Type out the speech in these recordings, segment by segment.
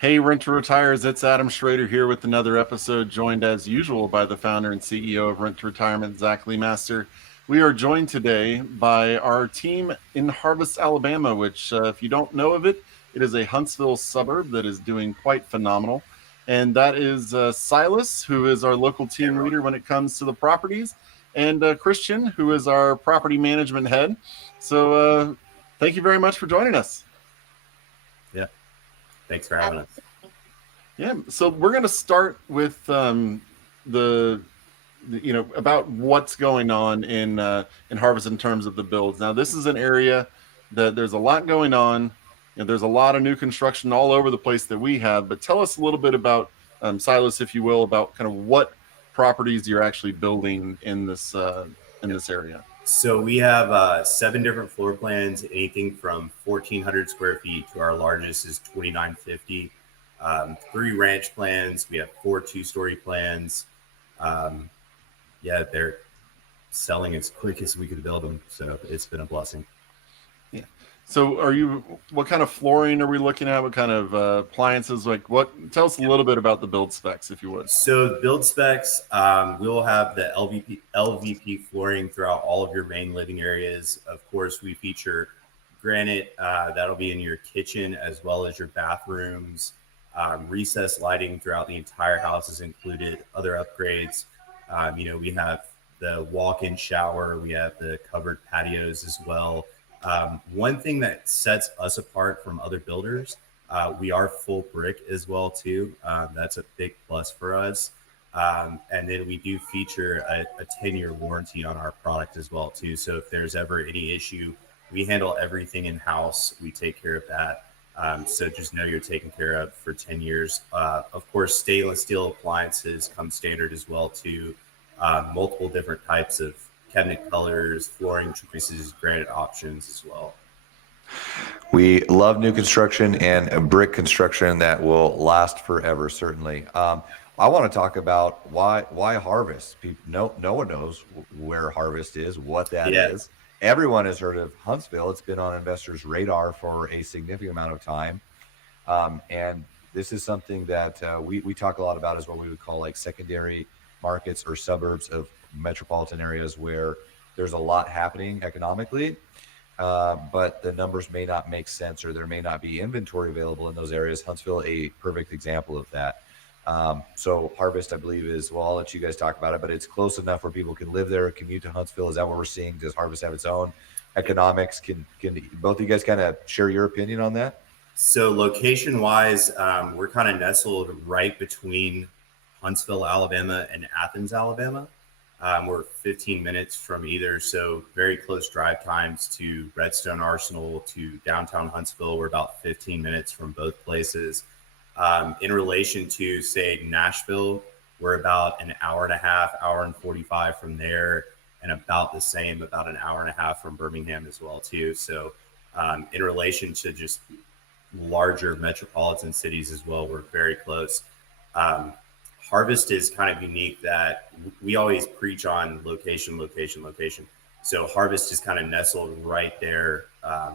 Hey, Rent to Retires, it's Adam Schrader here with another episode, joined as usual by the founder and CEO of Rent to Retirement, Zach LEMASTER. We are joined today by our team in Harvest, Alabama, which, if you don't know of it, it is a Huntsville suburb that is doing quite phenomenal. And that is Silas, who is our local team leader when it comes to the properties, and Christian, who is our property management head. So thank you very much for joining us. Yeah, thanks for having us. Yeah, so we're going to start with the about what's going on in Harvest in terms of the builds. Now, this is an area that there's a lot going on. There's a lot of new construction all over the place that we have. But tell us a little bit about Silas, if you will, about kind of what properties you're actually building in this area. So we have 7 different floor plans, anything from 1,400 square feet to our largest is 2,950. 3 ranch plans. We have 4 2-story plans. Yeah, they're selling as quick as we could build them. So it's been a blessing. Yeah. So what kind of flooring are we looking at? What kind of appliances? Tell us a little bit about the build specs, if you would. So build specs, we'll have the LVP flooring throughout all of your main living areas. Of course, we feature granite. That'll be in your kitchen as well as your bathrooms. Recessed lighting throughout the entire house is included. Other upgrades, we have the walk-in shower. We have the covered patios as well. One thing that sets us apart from other builders, we are full brick as well too. That's a big plus for us. And then we do feature a 10-year warranty on our product as well too. So if there's ever any issue, we handle everything in-house. We take care of that. So just know you're taken care of for 10 years. Of course, stainless steel appliances come standard as well too. Multiple different types of cabinet colors, flooring choices, granite options as well. We love new construction and brick construction that will last forever, certainly. I want to talk about why Harvest. No one knows where Harvest is, what that is. Everyone has heard of Huntsville. It's been on investors' radar for a significant amount of time. And this is something that we talk a lot about, is what we would call like secondary markets or suburbs of metropolitan areas where there's a lot happening economically, but the numbers may not make sense, or there may not be inventory available in those areas. Huntsville, a perfect example of that. So Harvest, I believe, I'll let you guys talk about it, but it's close enough where people can live there, commute to Huntsville. Is that what we're seeing? Does Harvest have its own economics? Can both of you guys kind of share your opinion on that? So location wise, we're kind of nestled right between Huntsville, Alabama and Athens, Alabama. We're 15 minutes from either, so very close drive times to Redstone Arsenal, to downtown Huntsville. We're about 15 minutes from both places. In relation to, say, Nashville, we're about an hour and a half, hour and 45 from there, and about the same, about an hour and a half from Birmingham as well, too. So in relation to just larger metropolitan cities as well, we're very close. Harvest is kind of unique that we always preach on location. So Harvest is kind of nestled right there,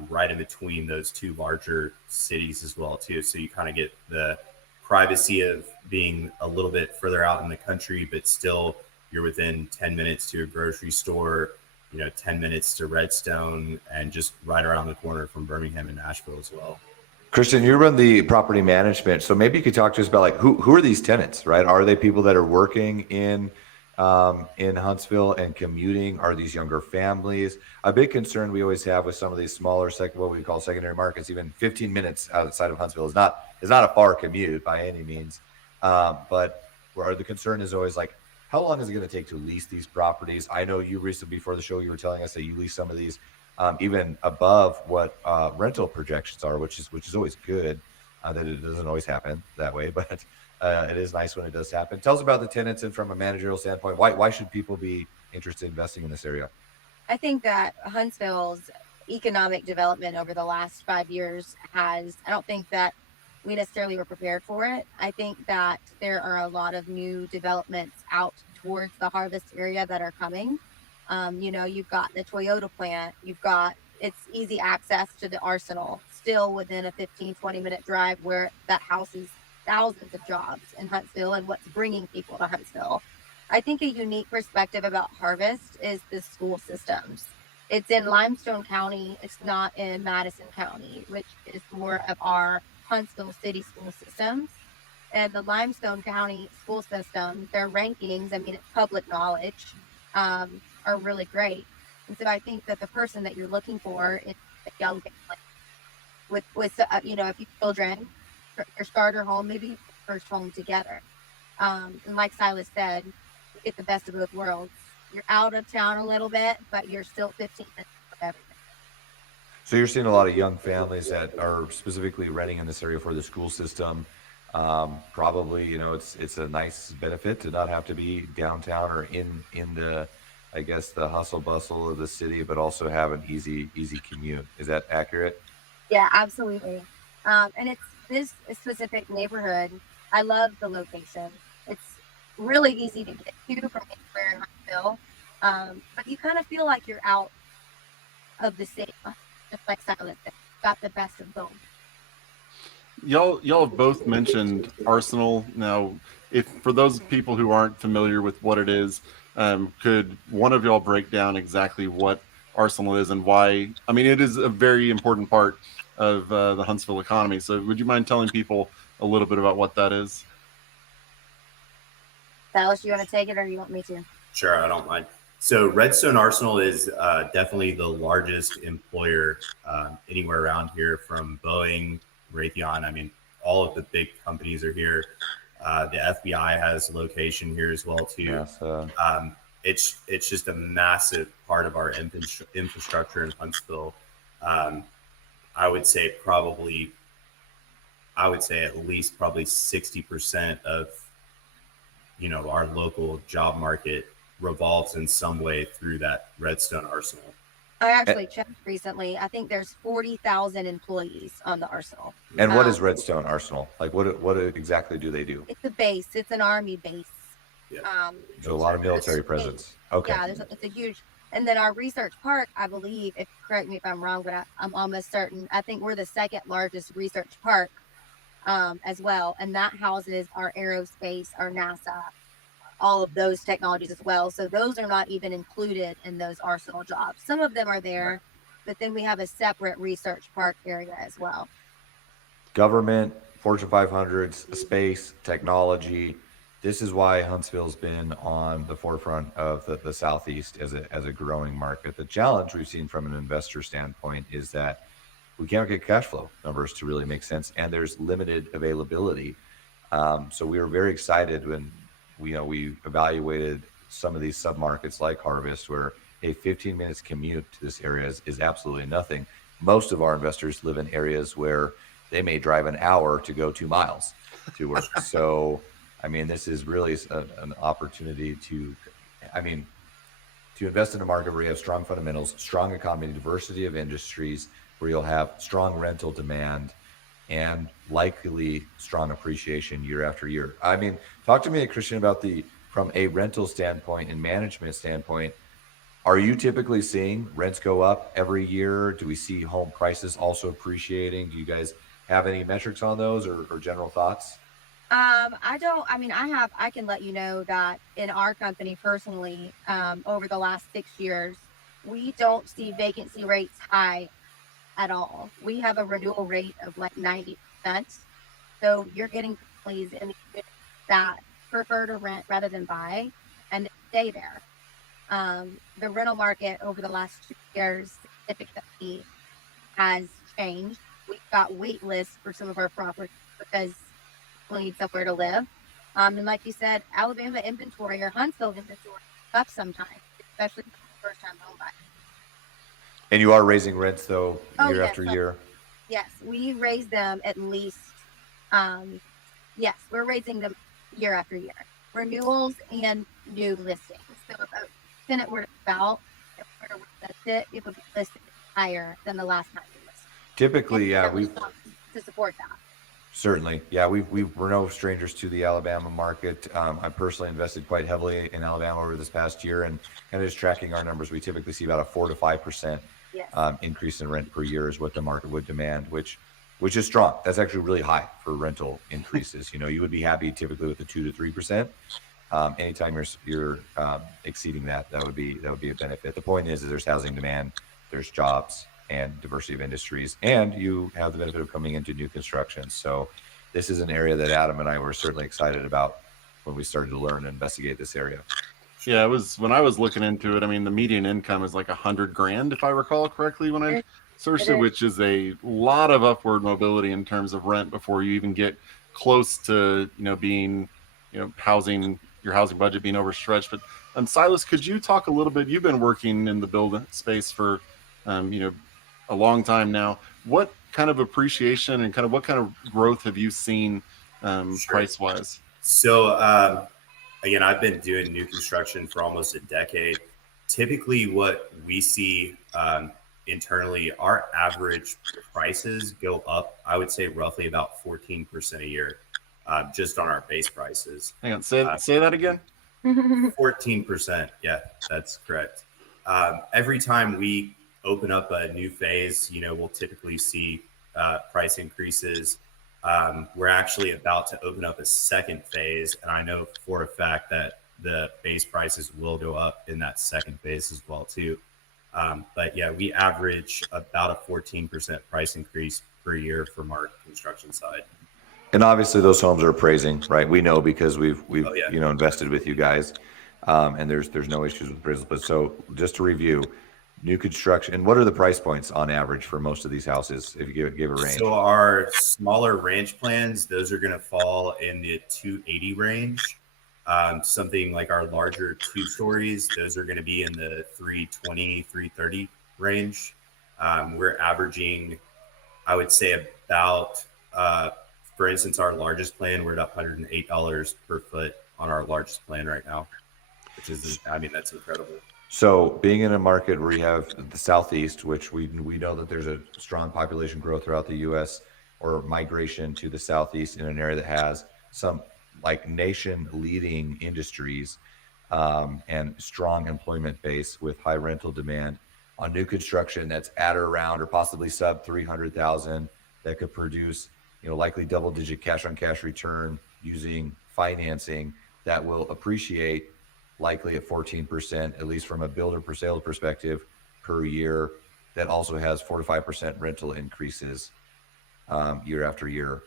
right in between those 2 larger cities as well too. So you kind of get the privacy of being a little bit further out in the country, but still you're within 10 minutes to a grocery store, 10 minutes to Redstone, and just right around the corner from Birmingham and Nashville as well. Christian, you run the property management, so maybe you could talk to us about like who are these tenants, right? Are they people that are working in Huntsville and commuting? Are these younger families? A big concern we always have with some of these smaller, what we call secondary markets, even 15 minutes outside of Huntsville is not a far commute by any means. But where the concern is always like, how long is it going to take to lease these properties? I know you recently, before the show, you were telling us that you lease some of these even above what rental projections are, which is always good. That it doesn't always happen that way, but it is nice when it does happen. Tell us about the tenants, and from a managerial standpoint, why should people be interested in investing in this area? I think that Huntsville's economic development over the last 5 years I don't think that we necessarily were prepared for it. I think that there are a lot of new developments out towards the Harvest area that are coming. You've got the Toyota plant, it's easy access to the Arsenal. still within a 15-20 minute drive, where that houses thousands of jobs in Huntsville and what's bringing people to Huntsville. I think a unique perspective about Harvest is the school systems. It's in Limestone County. It's not in Madison County, which is more of our Huntsville city school systems. And the Limestone County school system, their rankings, I mean, it's public knowledge, are really great. And so I think that the person that you're looking for is a young family with a few children, your starter home, maybe your first home together. And like Silas said, you get the best of both worlds. You're out of town a little bit, but you're still 15 minutes from everything. So you're seeing a lot of young families that are specifically renting in this area for the school system. Probably, it's a nice benefit to not have to be downtown or in the, I guess, the hustle bustle of the city, but also have an easy commute. Is that accurate? Yeah, absolutely. And it's this specific neighborhood. I love the location. It's really easy to get to from anywhere in Huntsville. But you kind of feel like you're out of the city, just like Silas said. Got the best of both. Y'all have both mentioned Arsenal. Now, if for those people who aren't familiar with what it is, could one of y'all break down exactly what Arsenal is and why? I mean, it is a very important part of the Huntsville economy. So would you mind telling people a little bit about what that is? Silas, you want to take it or you want me to? Sure, I don't mind. So Redstone Arsenal is definitely the largest employer anywhere around here, from Boeing, Raytheon. I mean, all of the big companies are here. The FBI has location here as well too. Yes, it's just a massive part of our infrastructure in Huntsville. I would say at least probably 60% of our local job market revolves in some way through that Redstone Arsenal. I actually checked recently. I think there's 40,000 employees on the Arsenal. And what is Redstone Arsenal? Like, what exactly do they do? It's a base. It's an Army base. Yeah. So a lot of military presence. Okay. Yeah, it's a huge. And then our research park, I believe, correct me if I'm wrong, but I'm almost certain, I think we're the second largest research park as well. And that houses our aerospace, our NASA, all of those technologies as well. So those are not even included in those Arsenal jobs. Some of them are there, but then we have a separate research park area as well. Government, Fortune 500s, space, technology. This is why Huntsville's been on the forefront of the Southeast as a growing market. The challenge we've seen from an investor standpoint is that we can't get cash flow numbers to really make sense, and there's limited availability. So we were very excited when we evaluated some of these submarkets like Harvest, where a 15 minutes commute to this area is absolutely nothing. Most of our investors live in areas where they may drive an hour to go 2 miles to work. So, I mean, this is really an opportunity to invest in a market where you have strong fundamentals, strong economy, diversity of industries, where you'll have strong rental demand and likely strong appreciation year after year. I mean, talk to me, Christian, about from a rental standpoint and management standpoint, are you typically seeing rents go up every year? Do we see home prices also appreciating? Do you guys have any metrics on those or general thoughts? I don't. I mean, I can let you know that in our company personally, over the last 6 years, we don't see vacancy rates high at all. We have a renewal rate of like 90%. So you're getting families in the community that prefer to rent rather than buy and stay there. The rental market over the last 2 years significantly has changed. We've got wait lists for some of our properties because we need somewhere to live. And like you said, Alabama inventory or Huntsville inventory is up sometimes, especially for first-time home buyers. And you are raising rents though year after year? Yes, we raise them at least. Yes, we're raising them year after year. Renewals and new listings. So if a tenant were to sell, if we were to list it, it would be listed higher than the last time we listed. Typically, yeah, we've to support that. Certainly. Yeah, we're no strangers to the Alabama market. I personally invested quite heavily in Alabama over this past year, and kind of just tracking our numbers, we typically see about a 4 to 5% Yes. increase in rent per year is what the market would demand, which is strong. That's actually really high for rental increases. You would be happy typically with the 2 to 3%. Anytime you're exceeding that, that would be a benefit. The point is there's housing demand, there's jobs and diversity of industries, and you have the benefit of coming into new construction. So this is an area that Adam and I were certainly excited about when we started to learn and investigate this area. Yeah, it was when I was looking into it. I mean, the median income is like $100,000, if I recall correctly, when I searched it, which is a lot of upward mobility in terms of rent before you even get close to being housing, your housing budget being overstretched. But Silas, could you talk a little bit? You've been working in the building space for a long time now. What kind of appreciation and kind of what kind of growth have you seen price wise? So again, I've been doing new construction for almost a decade. Typically, what we see internally, our average prices go up, I would say roughly about 14% a year, just on our base prices. Hang on, say that again. 14%. Yeah, that's correct. Every time we open up a new phase, we'll typically see price increases. We're actually about to open up a second phase, and I know for a fact that the base prices will go up in that second phase as well too. But yeah, we average about a 14% price increase per year from our construction side. And obviously those homes are appraising, right? We know because we've invested with you guys, and there's no issues with appraisal. But so just to review, new construction, and what are the price points on average for most of these houses, if you give a range? So our smaller ranch plans, those are going to fall in the 280 range. Something like our larger 2 stories, those are going to be in the 320, 330 range. We're averaging, I would say about, for instance, our largest plan, we're at $108 per foot on our largest plan right now, which is, that's incredible. So being in a market where you have the Southeast, which we know that there's a strong population growth throughout the U.S. or migration to the Southeast in an area that has some like nation leading industries and strong employment base with high rental demand on new construction that's at or around or possibly sub 300,000 that could produce, likely double digit cash on cash return using financing that will appreciate likely at 14%, at least from a builder per sales perspective per year, that also has 4 to 5% rental increases year after year.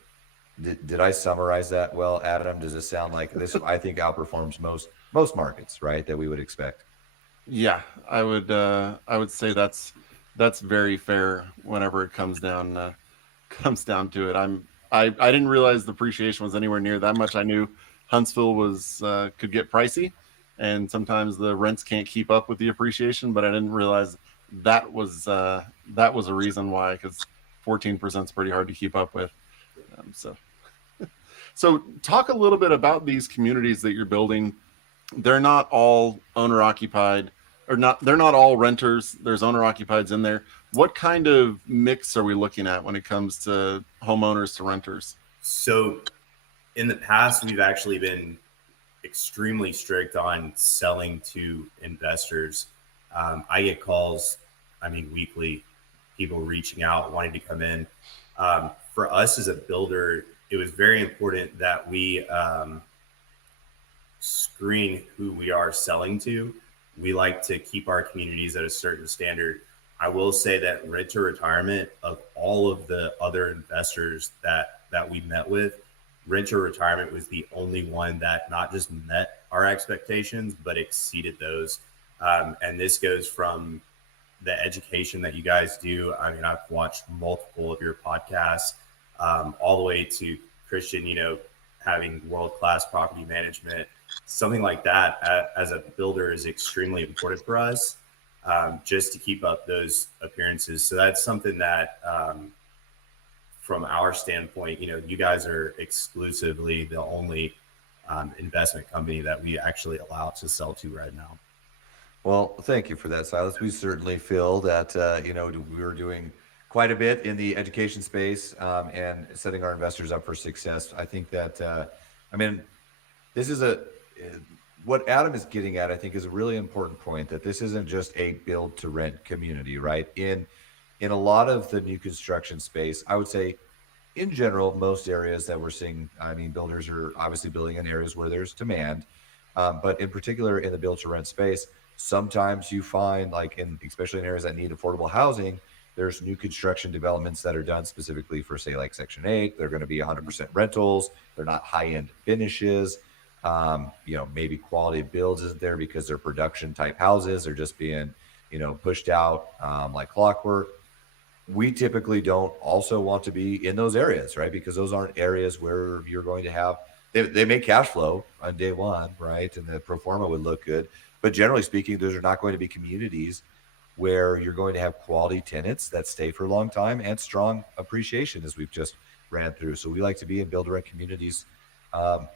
Did I summarize that well, Adam? Does it sound like this, I think, outperforms most markets, right, that we would expect? Yeah, I would say that's very fair whenever it comes down to it. I didn't realize the appreciation was anywhere near that much. I knew Huntsville could get pricey, and sometimes the rents can't keep up with the appreciation, but I didn't realize that was a reason why, because 14% is pretty hard to keep up with. So talk a little bit about these communities that you're building. They're not all owner occupied, they're not all renters. There's owner occupieds in there. What kind of mix are we looking at when it comes to homeowners to renters? So in the past, we've actually been extremely strict on selling to investors. I get calls, weekly, people reaching out, wanting to come in. For us as a builder, it was very important that we screen who we are selling to. We like to keep our communities at a certain standard. I will say that rent to retirement, of all of the other investors that we met with, rent to retirement was the only one that not just met our expectations, but exceeded those. And this goes from the education that you guys do. I've watched multiple of your podcasts, all the way to Christian, having world-class property management. Something like that as a builder is extremely important for us, just to keep up those appearances. So that's something that, from our standpoint, you guys are exclusively the only investment company that we actually allow to sell to right now. Well, thank you for that, Silas. We certainly feel that, we're doing quite a bit in the education space and setting our investors up for success. I think that, this is what Adam is getting at, I think, is a really important point, that this isn't just a build to rent community, right? In a lot of the new construction space, I would say in general, most areas that we're seeing, I mean, builders are obviously building in areas where there's demand. But in particular, in the build to rent space, sometimes you find, like, especially in areas that need affordable housing, there's new construction developments that are done specifically for, say, like Section 8. They're going to be 100% rentals. They're not high end finishes. Maybe quality of builds isn't there because they're production type houses. They're just being, pushed out like clockwork. We typically don't also want to be in those areas, right? Because those aren't areas where you're going to have, they make cash flow on day one, right? And the pro forma would look good. But generally speaking, those are not going to be communities where you're going to have quality tenants that stay for a long time and strong appreciation, as we've just ran through. So we like to be in build to rent communities,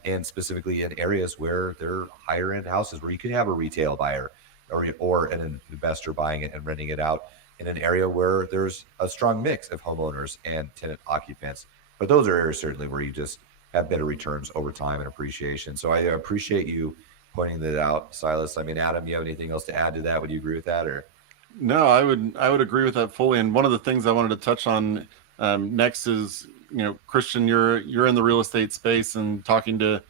and specifically in areas where they're higher end houses where you can have a retail buyer or an investor buying it and renting it out in an area where there's a strong mix of homeowners and tenant occupants. But those are areas certainly where you just have better returns over time and appreciation. So I appreciate you pointing that out, Silas. I mean, Adam, you have anything else to add to that? Would you agree with that? Or No, I would agree with that fully. And one of the things I wanted to touch on next is, Christian, you're in the real estate space and talking to,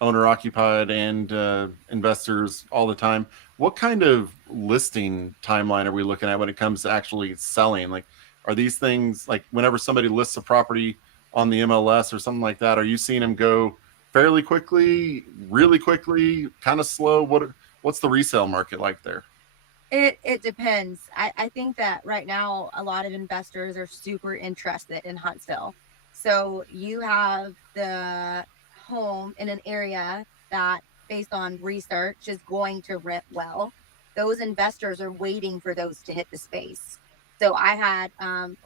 owner occupied and investors all the time. What kind of listing timeline are we looking at when it comes to actually selling? Like, are these things, like, whenever somebody lists a property on the MLS or something like that, are you seeing them go fairly quickly, really quickly, kind of slow? What's the resale market like there? It depends. I think that right now a lot of investors are super interested in Huntsville. So you have the home in an area that, based on research, is going to rent well. Those investors are waiting for those to hit the space. So I had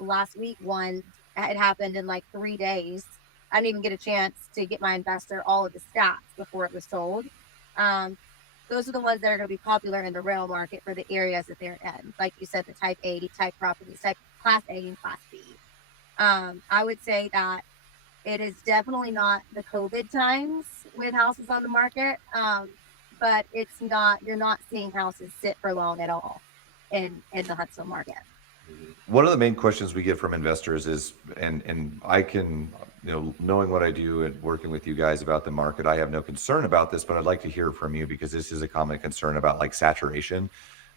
last week one, it happened in like 3 days. I didn't even get a chance to get my investor all of the stats before it was sold. Those are the ones that are going to be popular in the rail market for the areas that they're in. Like you said, the type A type properties, type class A and class B. I would say that it is definitely not the COVID times with houses on the market. But you're not seeing houses sit for long at all in the Huntsville market. one of the main questions we get from investors is, and I can, knowing what I do and working with you guys about the market, I have no concern about this, but I'd like to hear from you, because this is a common concern about, like, saturation,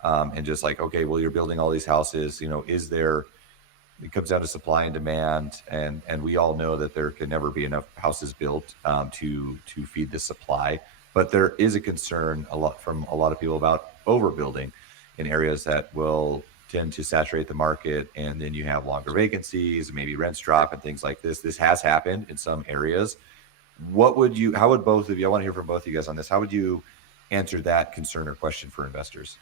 and just like, okay, well, you're building all these houses, it comes down to supply and demand, and we all know that there can never be enough houses built to feed the supply. But there is a concern from a lot of people about overbuilding in areas that will tend to saturate the market, and then you have longer vacancies, maybe rents drop and things like this. This has happened in some areas. How would both of you, I want to hear from both of you guys on this, how would you answer that concern or question for investors?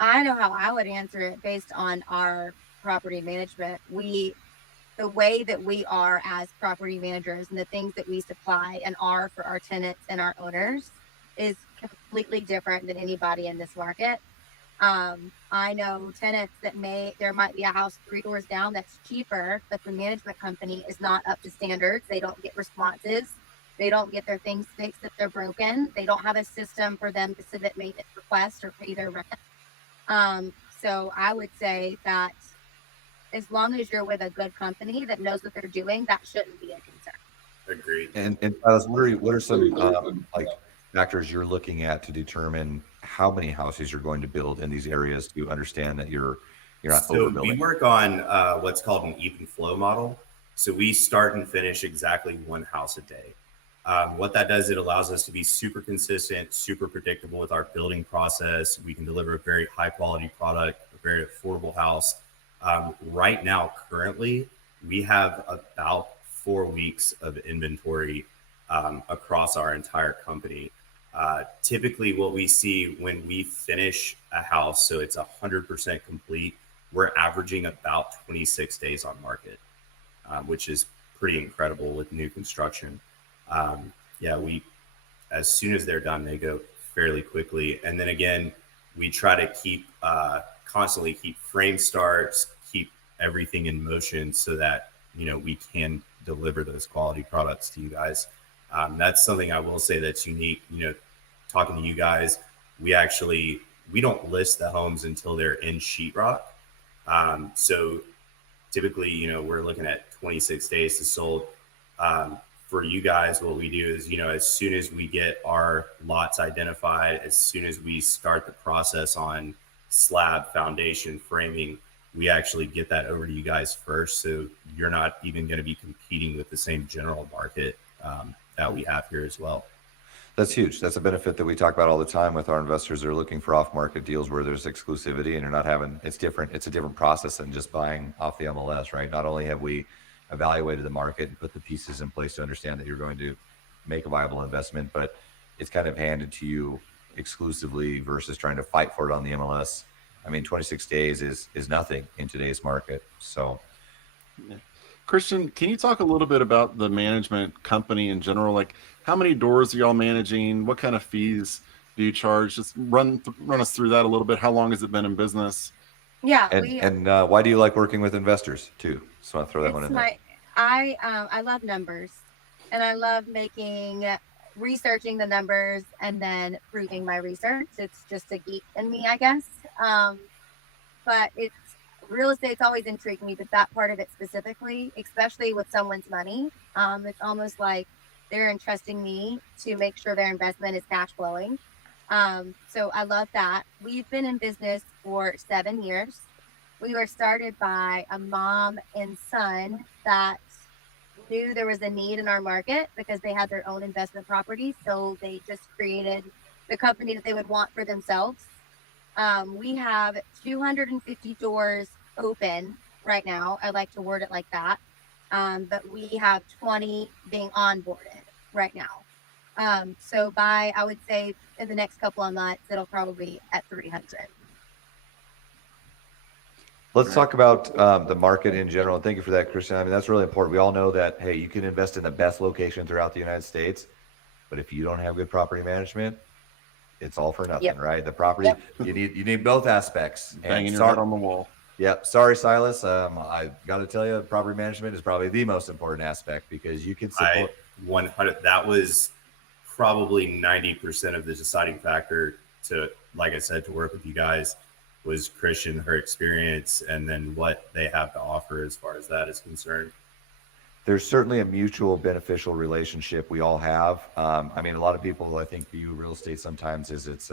I know how I would answer it based on our property management. The way that we are as property managers and the things that we supply and are for our tenants and our owners is completely different than anybody in this market. I know tenants that there might be a house 3 doors down that's cheaper, but the management company is not up to standards. They don't get responses. They don't get their things fixed if they're broken. They don't have a system for them to submit maintenance requests or pay their rent. So I would say that as long as you're with a good company that knows what they're doing, that shouldn't be a concern. Agreed. And what are some like factors you're looking at to determine how many houses you're going to build in these areas to understand that you're not overbuilding? We work on what's called an even flow model. So we start and finish exactly 1 house a day. What that does, it allows us to be super consistent, super predictable with our building process. We can deliver a very high quality product, a very affordable house. Right now, currently, we have about 4 weeks of inventory across our entire company. Typically, what we see when we finish a house, so it's 100% complete, we're averaging about 26 days on market, which is pretty incredible with new construction. As soon as they're done, they go fairly quickly. And then again, we try to constantly keep frame starts, keep everything in motion so that, we can deliver those quality products to you guys. That's something I will say that's unique. Talking to you guys, we don't list the homes until they're in sheetrock. So typically, we're looking at 26 days to sold. For you guys, what we do is, as soon as we get our lots identified, as soon as we start the process on slab, foundation, framing, we actually get that over to you guys first. So you're not even going to be competing with the same general market that we have here as well. That's huge. That's a benefit that we talk about all the time with our investors that are looking for off-market deals where there's exclusivity and you're not having, it's different. It's a different process than just buying off the MLS, right? Not only have we evaluated the market and put the pieces in place to understand that you're going to make a viable investment, but it's kind of handed to you exclusively versus trying to fight for it on the MLS. I mean, 26 days is nothing in today's market. So, yeah. Christian, can you talk a little bit about the management company in general? Like, how many doors are y'all managing? What kind of fees do you charge? Just run us through that a little bit. How long has it been in business? Yeah, and why do you like working with investors too? Just want to throw that one in there. I love numbers, and I love researching the numbers and then proving my research. It's just a geek in me, I guess. But real estate's always intrigued me, but that part of it specifically, especially with someone's money, it's almost like they're entrusting me to make sure their investment is cash flowing. So I love that. We've been in business for 7 years. We were started by a mom and son that knew there was a need in our market because they had their own investment properties. So they just created the company that they would want for themselves. We have 250 doors open right now. I like to word it like that. But we have 20 being onboarded right now. So I would say in the next couple of months, it'll probably be at 300. Let's talk about the market in general. And thank you for that, Christian. I mean, that's really important. We all know that, hey, you can invest in the best location throughout the United States, but if you don't have good property management, it's all for nothing, right? The property, you need both aspects. Banging your head on the wall. Yep. Sorry, Silas. I got to tell you, property management is probably the most important aspect because you can support. 100. That was probably 90% of the deciding factor to, like I said, to work with you guys was Christian, her experience, and then what they have to offer as far as that is concerned. There's certainly a mutual beneficial relationship we all have. I mean, a lot of people, I think, view real estate sometimes as it's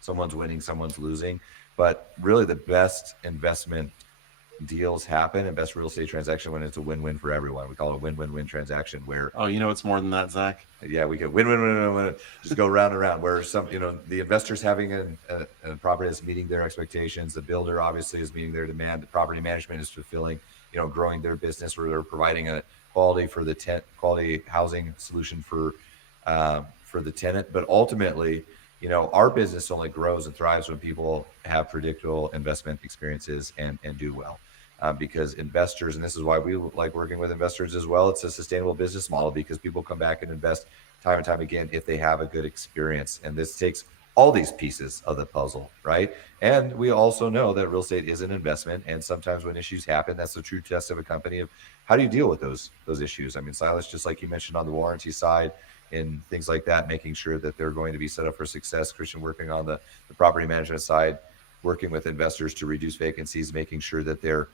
someone's winning, someone's losing. But really, the best investment deals happen and best real estate transaction when it's a win-win for everyone. We call it a win-win-win transaction where... Oh, it's more than that, Zach. Yeah, we can win-win-win-win. Just go round and round where the investor's having a property that's meeting their expectations. The builder obviously is meeting their demand. The property management is fulfilling, growing their business where they're providing a quality housing solution for the tenant. But ultimately, our business only grows and thrives when people have predictable investment experiences and do well. Because investors, and this is why we like working with investors as well, it's a sustainable business model because people come back and invest time and time again if they have a good experience. And this takes all these pieces of the puzzle, right? And we also know that real estate is an investment. And sometimes when issues happen, that's the true test of a company of how do you deal with those issues? I mean, Silas, just like you mentioned on the warranty side, and things like that, making sure that they're going to be set up for success. Christian working on the property management side, working with investors to reduce vacancies, making sure that they're,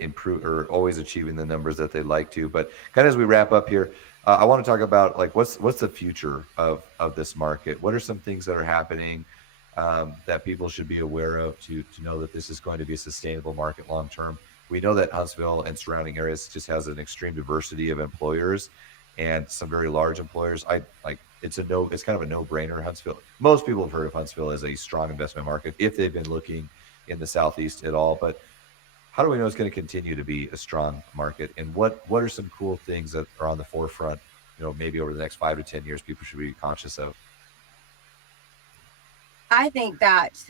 improve or always achieving the numbers that they'd like to. But kind of as we wrap up here, I want to talk about like what's the future of this market? What are some things that are happening that people should be aware of to know that this is going to be a sustainable market long term? We know that Huntsville and surrounding areas just has an extreme diversity of employers and some very large employers. It's kind of a no-brainer. Huntsville, most people have heard of Huntsville as a strong investment market if they've been looking in the Southeast at all. But how do we know it's going to continue to be a strong market? And what are some cool things that are on the forefront, maybe over the next 5 to 10 years, people should be conscious of? I think that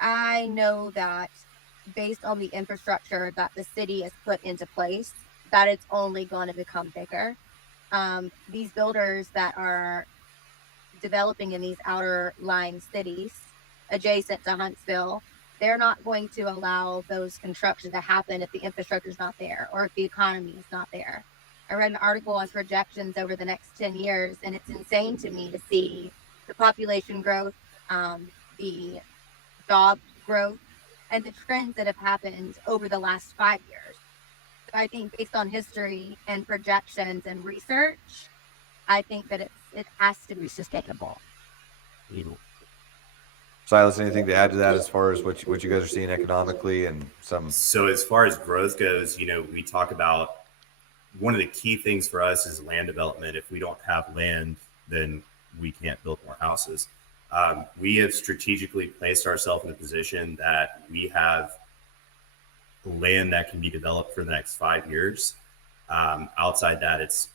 I know that based on the infrastructure that the city has put into place, that it's only going to become bigger. These builders that are developing in these outer lying cities adjacent to Huntsville, they're not going to allow those construction to happen if the infrastructure is not there or if the economy is not there. I read an article on projections over the next 10 years, and it's insane to me to see the population growth, the job growth, and the trends that have happened over the last 5 years. So I think based on history and projections and research, I think that it has to be sustainable. Silas, anything to add to that as far as what you guys are seeing economically and some? So as far as growth goes, we talk about one of the key things for us is land development. If we don't have land, then we can't build more houses. We have strategically placed ourselves in a position that we have land that can be developed for the next 5 years. Outside that, it's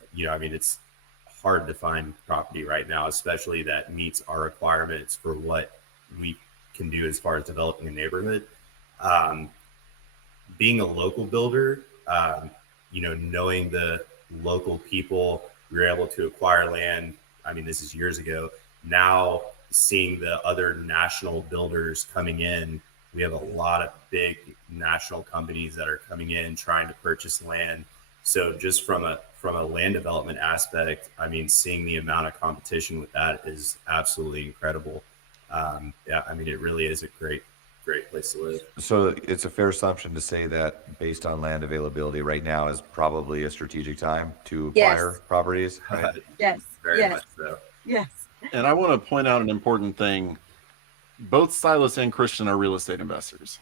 hard to find property right now, especially that meets our requirements for what we can do as far as developing a neighborhood. Being a local builder, knowing the local people, we were able to acquire land. This is years ago. Now seeing the other national builders coming in, we have a lot of big national companies that are coming in trying to purchase land. So just from a land development aspect, seeing the amount of competition with that is absolutely incredible. It really is a great place to live. So it's a fair assumption to say that based on land availability right now is probably a strategic time to acquire properties. Right? Yes. Very much so. Yes. And I want to point out an important thing. Both Silas and Christian are real estate investors,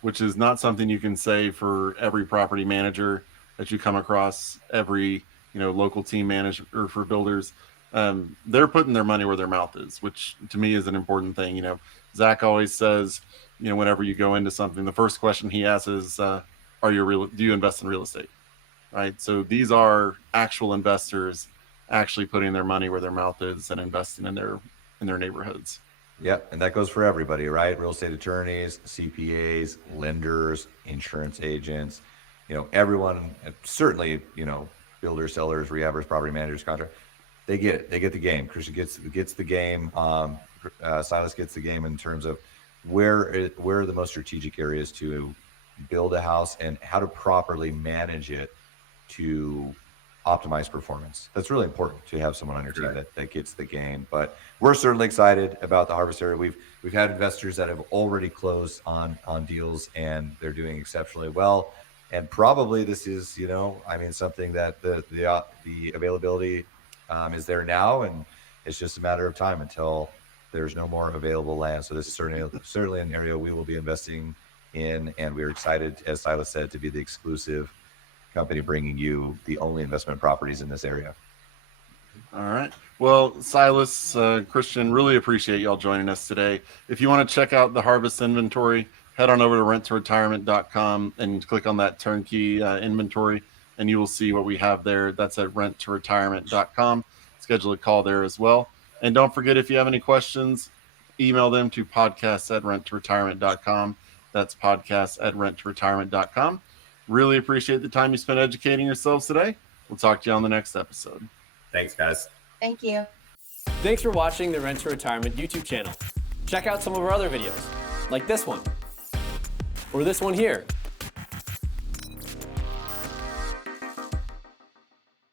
which is not something you can say for every property manager that you come across, every local team manager or for builders. They're putting their money where their mouth is, which to me is an important thing. Zach always says, whenever you go into something, the first question he asks is, do you invest in real estate? Right. So these are actual investors actually putting their money where their mouth is and investing in their neighborhoods. Yep. And that goes for everybody, right? Real estate attorneys, CPAs, lenders, insurance agents, everyone, certainly, builders, sellers, rehabbers, property managers, contractors, they get the game. Christian gets the game. Silas gets the game in terms of where are the most strategic areas to build a house and how to properly manage it to optimize performance. That's really important to have someone on your team that gets the game. But we're certainly excited about the Harvest area. We've had investors that have already closed on deals and they're doing exceptionally well. And probably this is, something that the availability is there now, and it's just a matter of time until there's no more available land. So this is certainly an area we will be investing in, and we're excited, as Silas said, to be the exclusive company bringing you the only investment properties in this area. All right. Well, Silas, Christian, really appreciate y'all joining us today. If you want to check out the Harvest inventory, head on over to renttoretirement.com and click on that turnkey inventory, and you will see what we have there. That's at renttoretirement.com. Schedule a call there as well. And don't forget, if you have any questions, email them to podcast@renttoretirement.com. That's podcast@renttoretirement.com. Really appreciate the time you spent educating yourselves today. We'll talk to you on the next episode. Thanks, guys. Thank you. Thanks for watching the Rent to Retirement YouTube channel. Check out some of our other videos, like this one, or this one here.